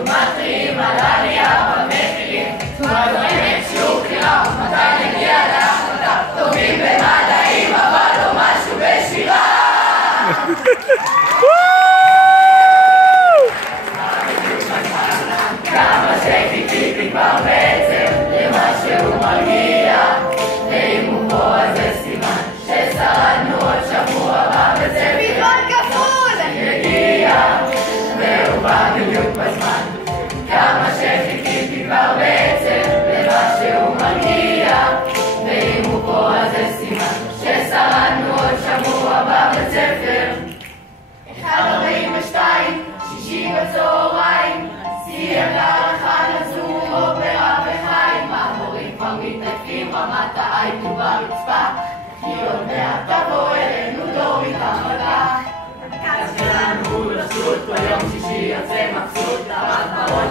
שוב מתריעים על עלייה במחירים. מדברים שיעור בחירה, מתי נגיע להחלטה? טובים במדעים אבל לא משהו בשירה. כמה שחיכיתי כבר בעצם למה שהוא מגיע, ואם הוא פה אז זה סימן ששרדנו עוד שבוע הבא וזה פתרון כפול יגיע, והוא בא בדיוק בזמן. כמה שחיכיתי כבר בעצם למה שהוא מגיע, ואם הוא פה אז זה סימן ששרדנו עוד שבוע הבא בבית ספר. 1:42, שישי בצהריים, סייג להלכה לזום, אופרה וחיים. המורים כבר מתנדפים, רמת העין ברצפה, כי עוד מעט תבוא אלינו דורית המדע. המרכז שלנו הוא לשוט, כל יום שישי יוצא מבסוט, הרב בראש